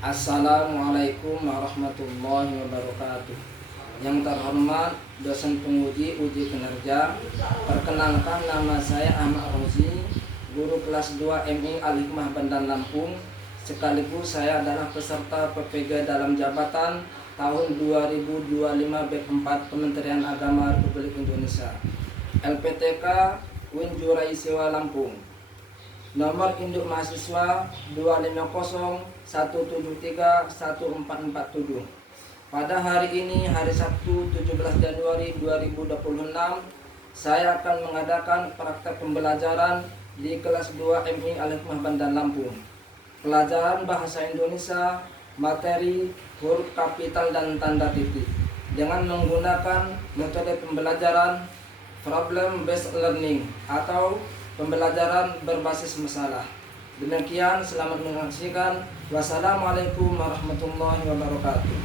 Assalamualaikum warahmatullahi wabarakatuh. Yang terhormat dosen penguji uji kinerja, perkenalkan nama saya Ahmad Rozi, guru kelas 2 MI Al-Hikmah Bandar Lampung. Sekaligus saya adalah peserta PPG dalam jabatan tahun 2025 B4 Kementerian Agama Republik Indonesia. LPTK Winjurai Sewa Lampung. Nomor induk mahasiswa 25017314447. Pada hari ini, hari Sabtu 17 Januari 2026, saya akan mengadakan praktek pembelajaran di kelas 2 MI Al-Hikmah Bandar Lampung. Pelajaran bahasa Indonesia, materi huruf kapital dan tanda titik, dengan menggunakan metode pembelajaran problem based learning atau pembelajaran berbasis masalah. Demikian, selamat menyaksikan. Wassalamualaikum warahmatullahi wabarakatuh.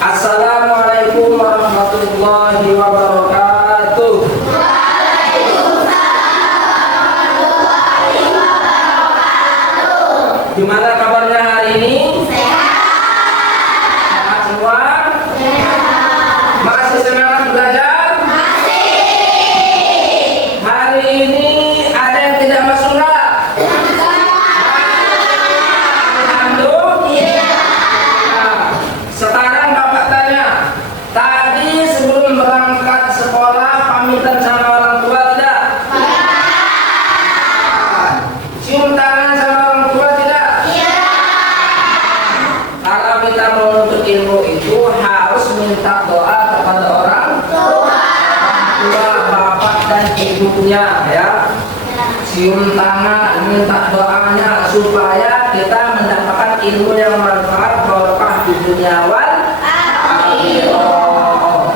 Assalamualaikum warahmatullahi wabarakatuh. Gimana kabarnya hari ini? Sehat semua? Masih semangat belajar? Hari ini ada yang tidak masuk nggak? Sekarang Bapak tanya, tadi sebelum berangkat sekolah pamitan sama orang tua tidak? Cium tangan sama orang tua tidak? Kalau kita mau menuntut ilmu itu harus minta doa kepada orang tua, bapak dan ibunya, ya. Cium tangan, minta doanya supaya kita mendapatkan ilmu yang bermanfaat barokah di dunia wal akhirah.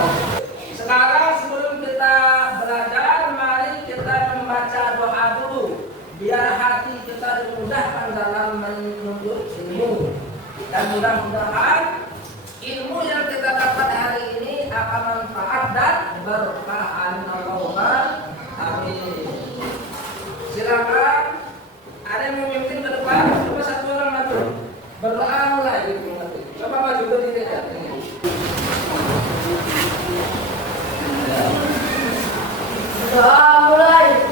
Sekarang sebelum kita belajar, mari kita membaca doa dulu biar hati kita dimudahkan dalam menuntut ilmu. Dan mudah-mudahan ilmu yang kita dapat hari ini akan manfaat dan berkah. Amin. Silakan, ada yang memimpin ke depan, coba satu orang maju. Berdoa mulai. Coba maju berdiri aja. Doa mulai.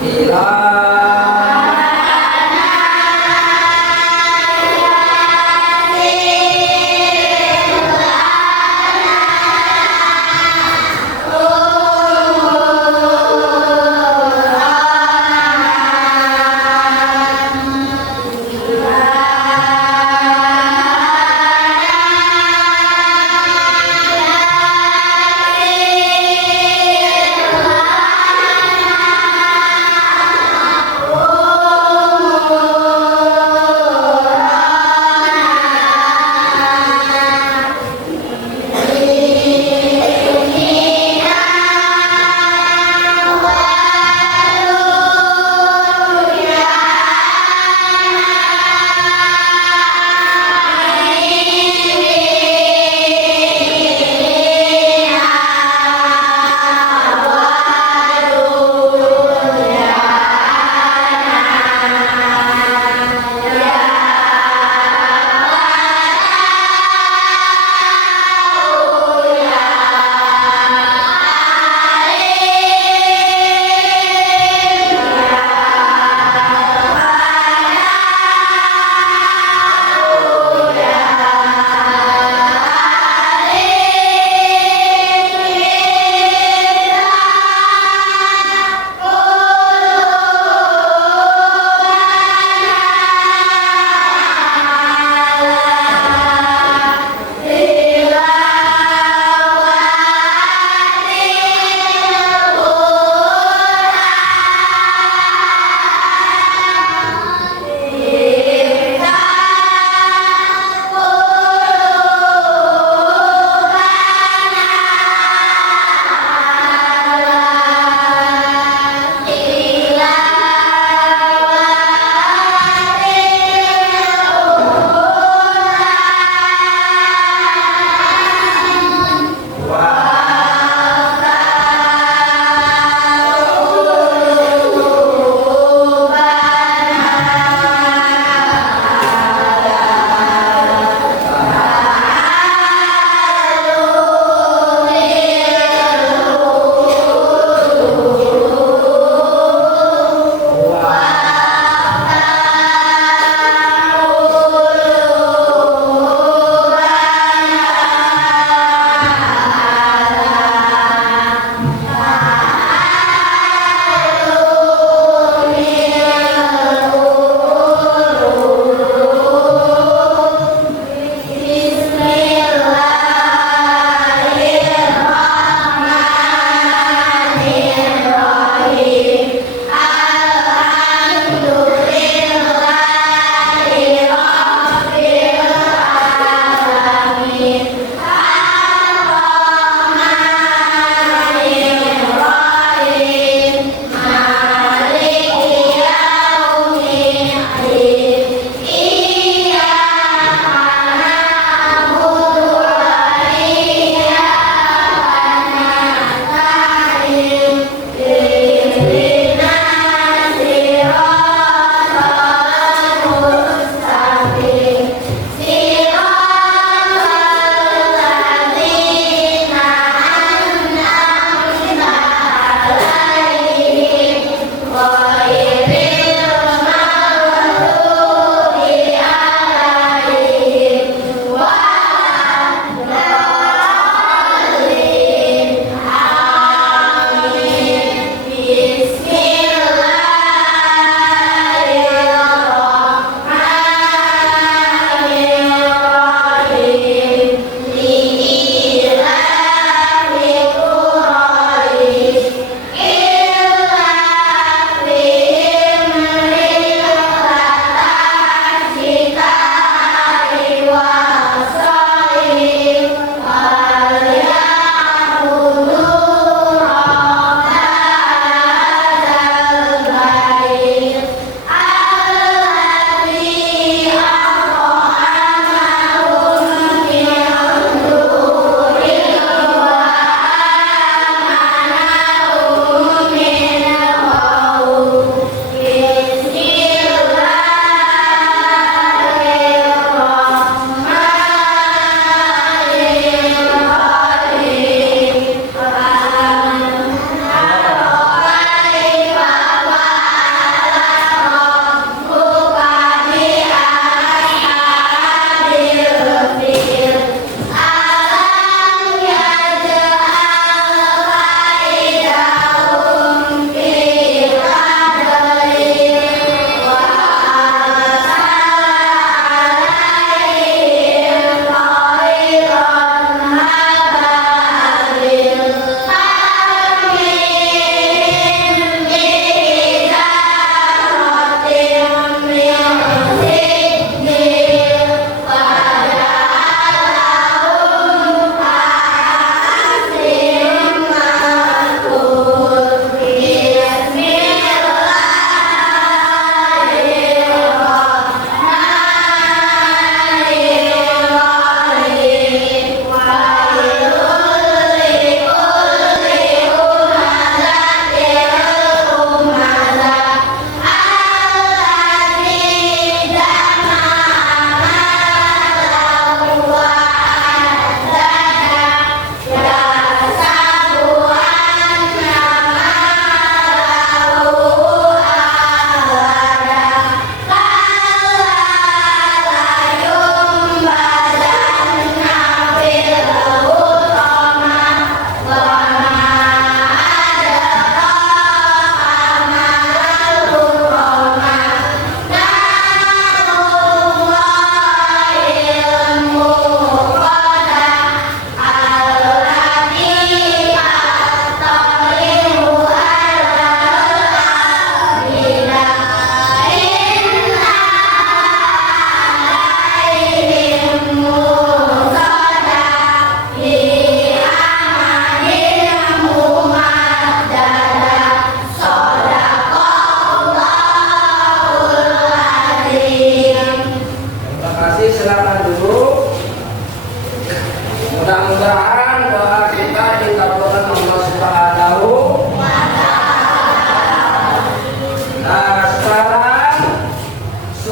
Bila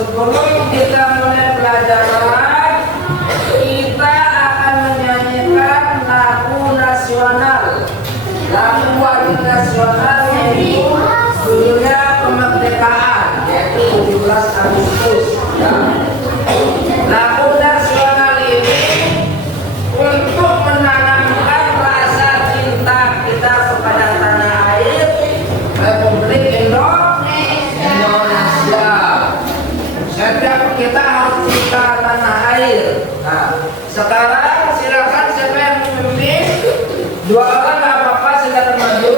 Sebelum kita mulai pelajaran, kita akan menyanyikan lagu nasional. Lagu wajib nasional yaitu judulnya kemerdekaan, yaitu 17 Agustus. Ya. Lagu nasional ini untuk menanamkan rasa cinta kita kepada tanah air Republik Indonesia. Setiap kita harus cinta tanah air. Nah, sekarang silakan siapa yang memimpin? Dua orang nggak apa-apa, silakan maju.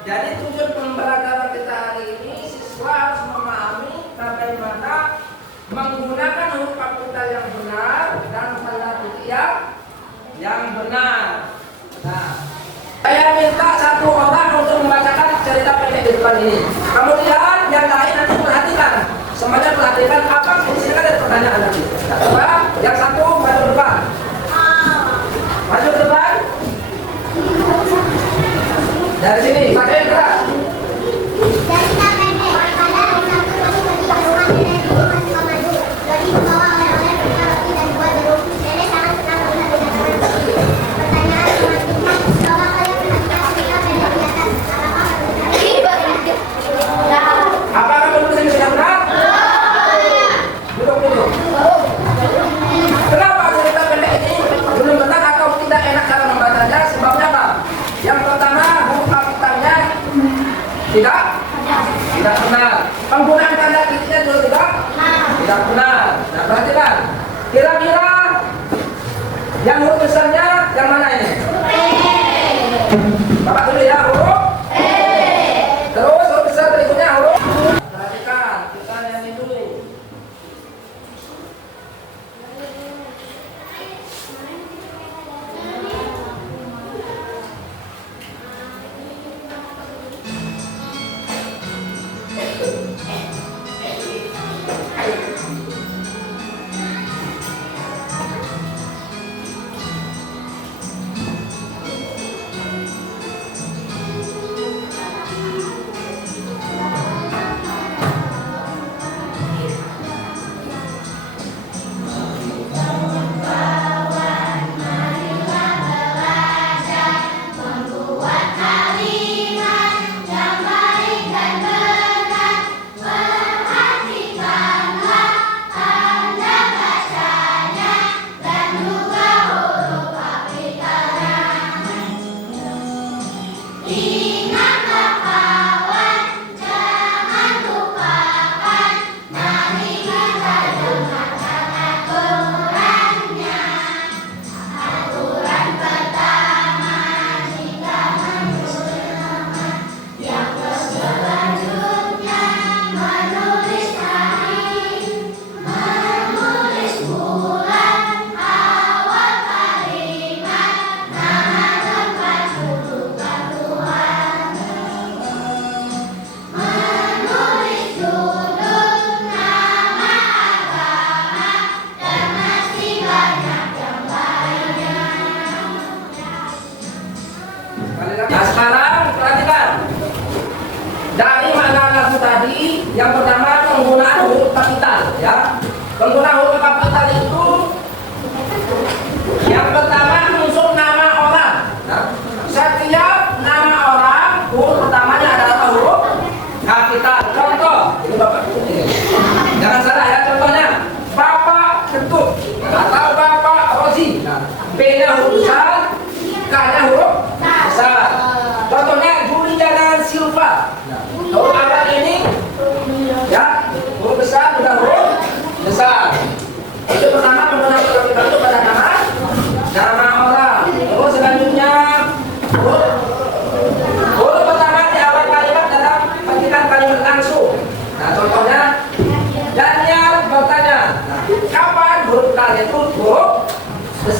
Jadi tujuan pembelajaran kita hari ini, siswa harus memahami bagaimana menggunakan huruf kapital yang benar dan tanda titik yang benar. Nah, saya minta satu orang untuk membacakan cerita pendek di depan ini. Kemudian yang lain nanti perhatikan, semuanya perhatikan apa isinya dari pertanyaan nanti. Coba yang satu maju depan. Maju ke depan. Dari sini, pakai gerak. Apakah penulis ini sudah benar? Duduk. Kenapa cerita pendek ini belum benar atau tidak enak cara membacanya? Sebabnya apa? Yang pertama, huruf kapitalnya tidak benar. Penggunaan tanda titiknya juga tidak benar. Nah, perhatikan. Kira-kira yang huruf besarnya yang mana ini? Bapak tulis ya, huruf terus huruf besar berikutnya huruf. Perhatikan, kita nyanyi dulu.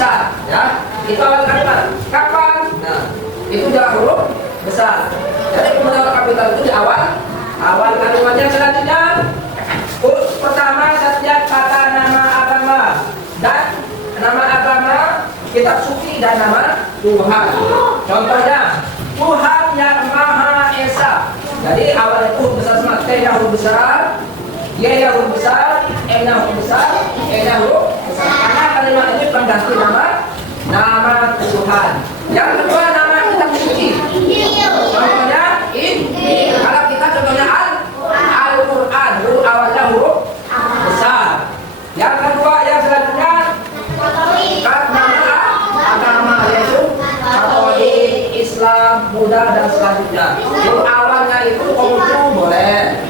besar, ya. Itu awal kalimat. Kapan? Nah, itu adalah huruf besar. Jadi penggunaan kapital itu di awal kalimatnya. Selanjutnya huruf pertama setiap kata nama agama dan nama agama, kitab suci dan nama Tuhan. Contohnya Tuhan yang Maha Esa. Jadi awalnya huruf besar semua. T nya huruf besar, Y nya huruf besar, M nya huruf besar, E nya huruf besar. Karena kalimat ini pengganti nama Tuhan. Yang kedua nama kitab suci. Contohnya Injil. Kalau kita contohnya Al-Quran, huruf awalnya huruf besar. Yang kedua yang selanjutnya nama agama, yaitu Katolik, Islam, Buddha dan selanjutnya. Huruf awalnya itu Konghucu boleh,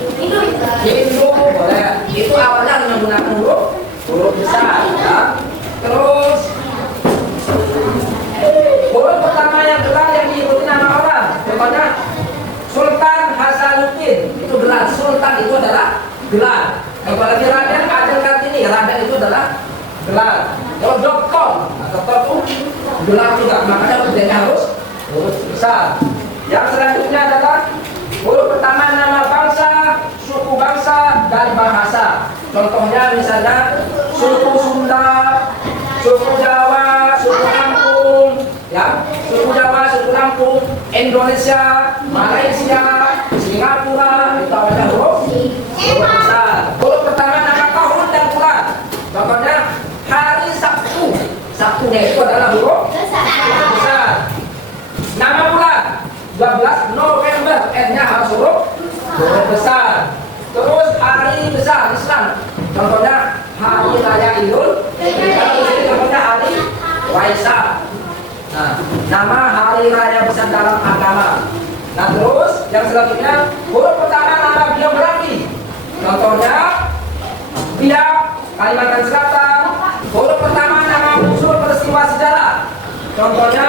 Hindu boleh. Itu awalnya menggunakan huruf besar, ya. Terus huruf pertama yang gelar yang diikuti nama orang. Contohnya Sultan Hasanuddin, itu gelar. Sultan itu adalah gelar. Apalagi Raden Adil Kartini, Raden itu adalah gelar. Kalau doktor, doktor itu gelar juga. Makanya kerjanya harus huruf besar. Yang selanjutnya adalah huruf pertama nama bangsa, suku bangsa dan bahasa. Contohnya misalnya suku Sunda, suku Jawa, suku Lampung, ya, suku Jawa, suku Lampung, Indonesia, Malaysia, Singapura, itu awalnya huruf besar. Huruf pertama nama tahun dan bulan. Contohnya hari Sabtu, Sabtunya itu adalah huruf besar. Nama bulan 12 November, N-nya harus huruf besar. Terus hari besar Islam, contohnya hari raya Idul Fitri. Contohnya hari Waisak. Nah, nama hari raya besar dalam agama. Nah, terus yang selanjutnya huruf pertama nama biografi. Contohnya Biak, Kalimantan Selatan. Huruf pertama nama unsur peristiwa sejarah. Contohnya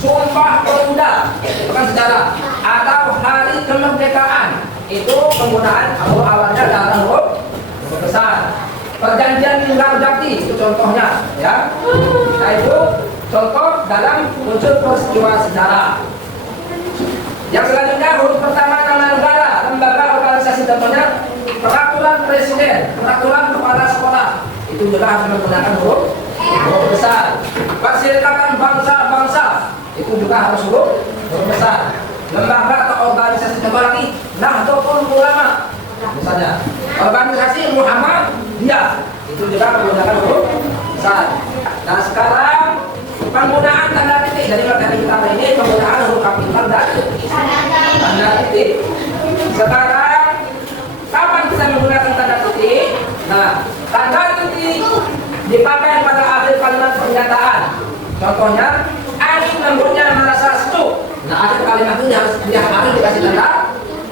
Sumpah Pemuda, itu kan sejarah. Atau hari kemerdekaan, itu penggunaan awalnya dalam huruf besar. Perjanjian Linggarjati, itu contohnya, ya. Nah, itu contoh dalam unsur peristiwa sejarah. Yang selanjutnya huruf pertama nama negara, lembaga, organisasi. Contohnya peraturan presiden, peraturan kepala sekolah, itu juga harus menggunakan huruf besar. Perserikatan bangsa-bangsa, itu juga harus huruf besar. Lembaga atau organisasi, contoh lagi Nahdlatul Ulama, misalnya organisasi Muhammadiyah, itu juga menggunakan huruf besar. Nah, sekarang penggunaan tanda titik. Jadi materi kita ini penggunaan huruf kapital dan tanda titik. Sekarang kapan kita menggunakan tanda titik? Nah, tanda titik dipakai pada akhir kalimat pernyataan. Contohnya Ani membuatnya merasa sejuk. Nah, akhir kalimat ini harus dikasih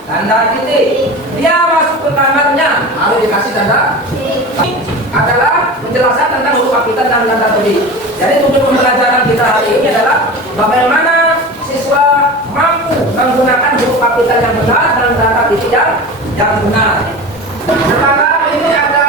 tanda titik. Dia masuk ke kamarnya, harus dikasih tanda. Adalah penjelasan tentang huruf kapital dan tanda titik. Jadi tujuan pembelajaran kita hari ini adalah bagaimana siswa mampu menggunakan huruf kapital yang benar dan tanda titik yang benar. Sekarang ini ada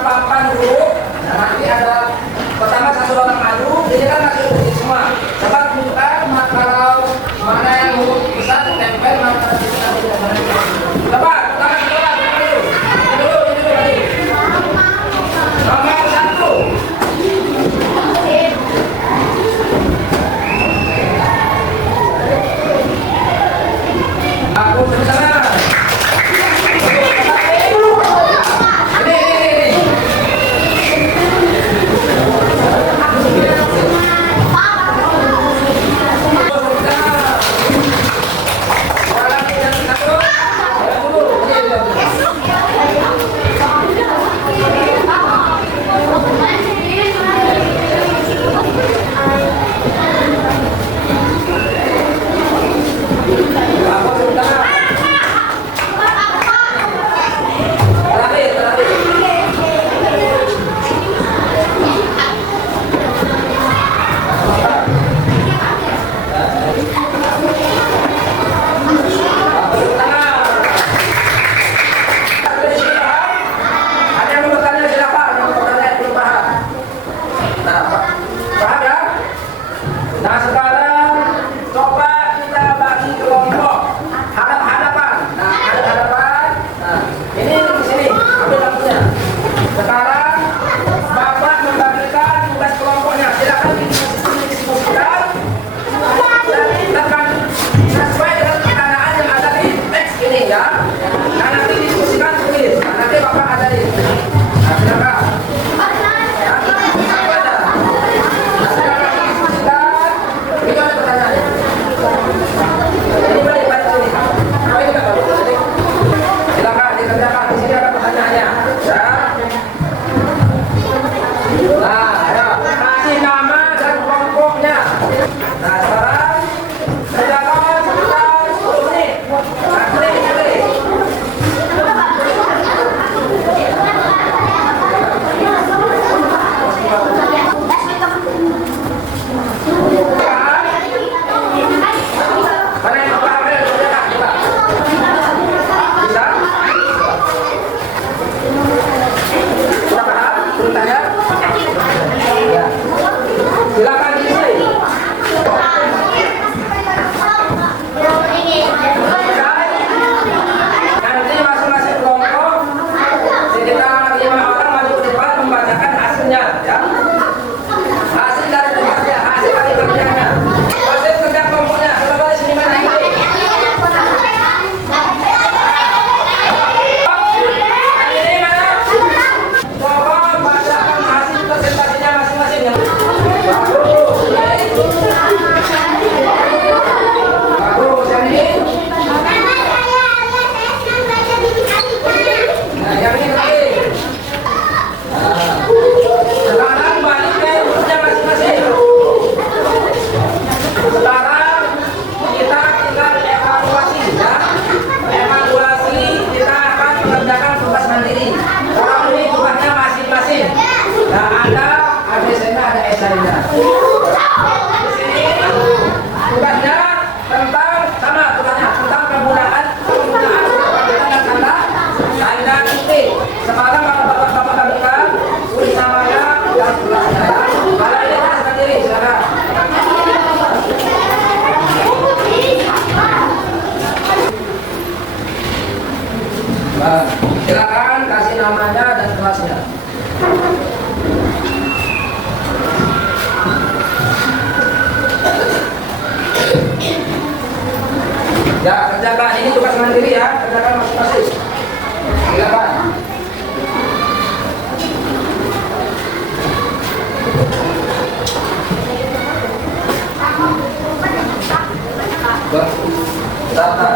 papan huruf. Nanti ada pertama satu orang maju, jadi kan masih huruf semua. Dapat tunjukkan kalau mana yang huruf besar ditempel, mana yang tidak benar. Coba pertama dulu. Nomor 1. Aku bersama. hasilnya ya. Hasil dari tugasnya, hasil dari kerjanya. Hasil kerja kelompoknya. Coba di sini mana ini? Ini mana? Coba bacakan hasil presentasinya masing-masing ya. Bagus, yang ini. Nah, yang ini lagi. Sekarang balik ke urutnya masing-masing. Sekarang kita tinggal evaluasi ya. Evaluasi kita akan mengerjakan tugas mandiri. Kalau ini tugasnya masing-masing. Nah, ada ABCD, ada esainya. Di sini tugasnya tentang sama tugasnya tentang penggunaan dan tanda titik. Sekarang kalau bapak-bapak berikan tulis namanya dan tulisnya. Kalau ini kan sendiri silakan. Nah, silakan kasih namanya dan kelasnya. Ya, kerjakan ini tugas mandiri ya, kerjakan masing-masing. Silakan. Data.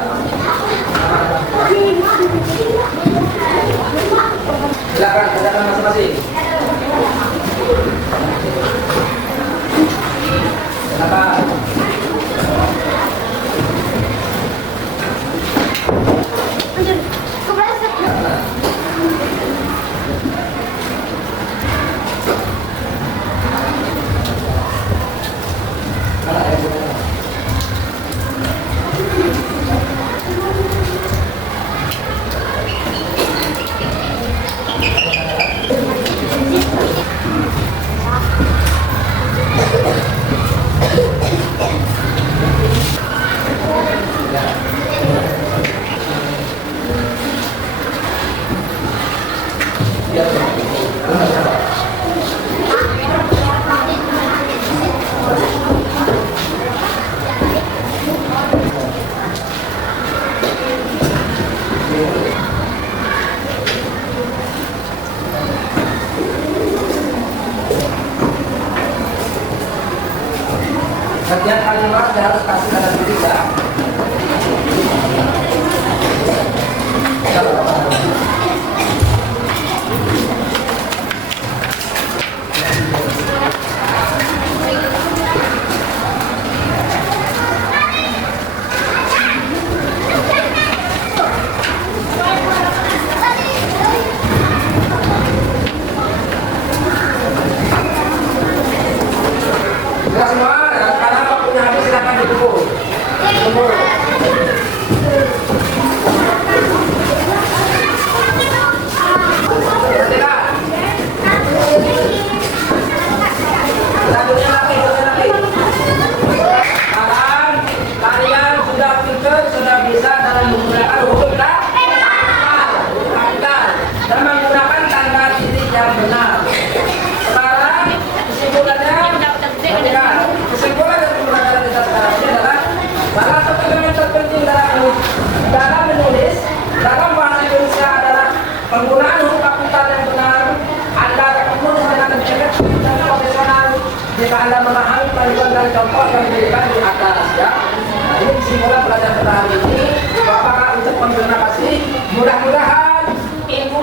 Silakan kerjakan masing-masing. Silakan. Setiap kalimat dia harus kasih tanda titik ya. Sudah semua, karena waktunya habis silakan ditunggu. Tunggu. Sekarang kalian sudah pintar, sudah bisa dalam menggunakan huruf dan menggunakan tanda titik yang benar. Sekarang kesimpulan dari pembelajaran kita sekarang ini adalah salah satu elemen terpenting dalam menulis dalam bahasa Indonesia adalah penggunaan huruf kapital yang benar. Anda dapat menulis dengan lebih efektif dan profesional jika Anda memahami panduan dan contoh yang diberikan di atas ya. Nah, ini kesimpulan pelajaran kita hari ini. Bapak ucapkan terima kasih. Mudah-mudahan ilmu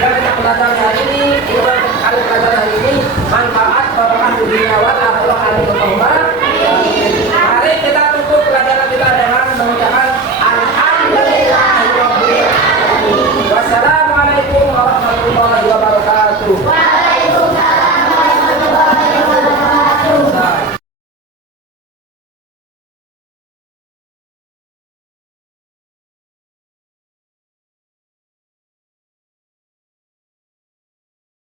yang kita pelajari hari ini, ilmu yang kita pelajari hari ini manfaat barokah dunia wal akhirah.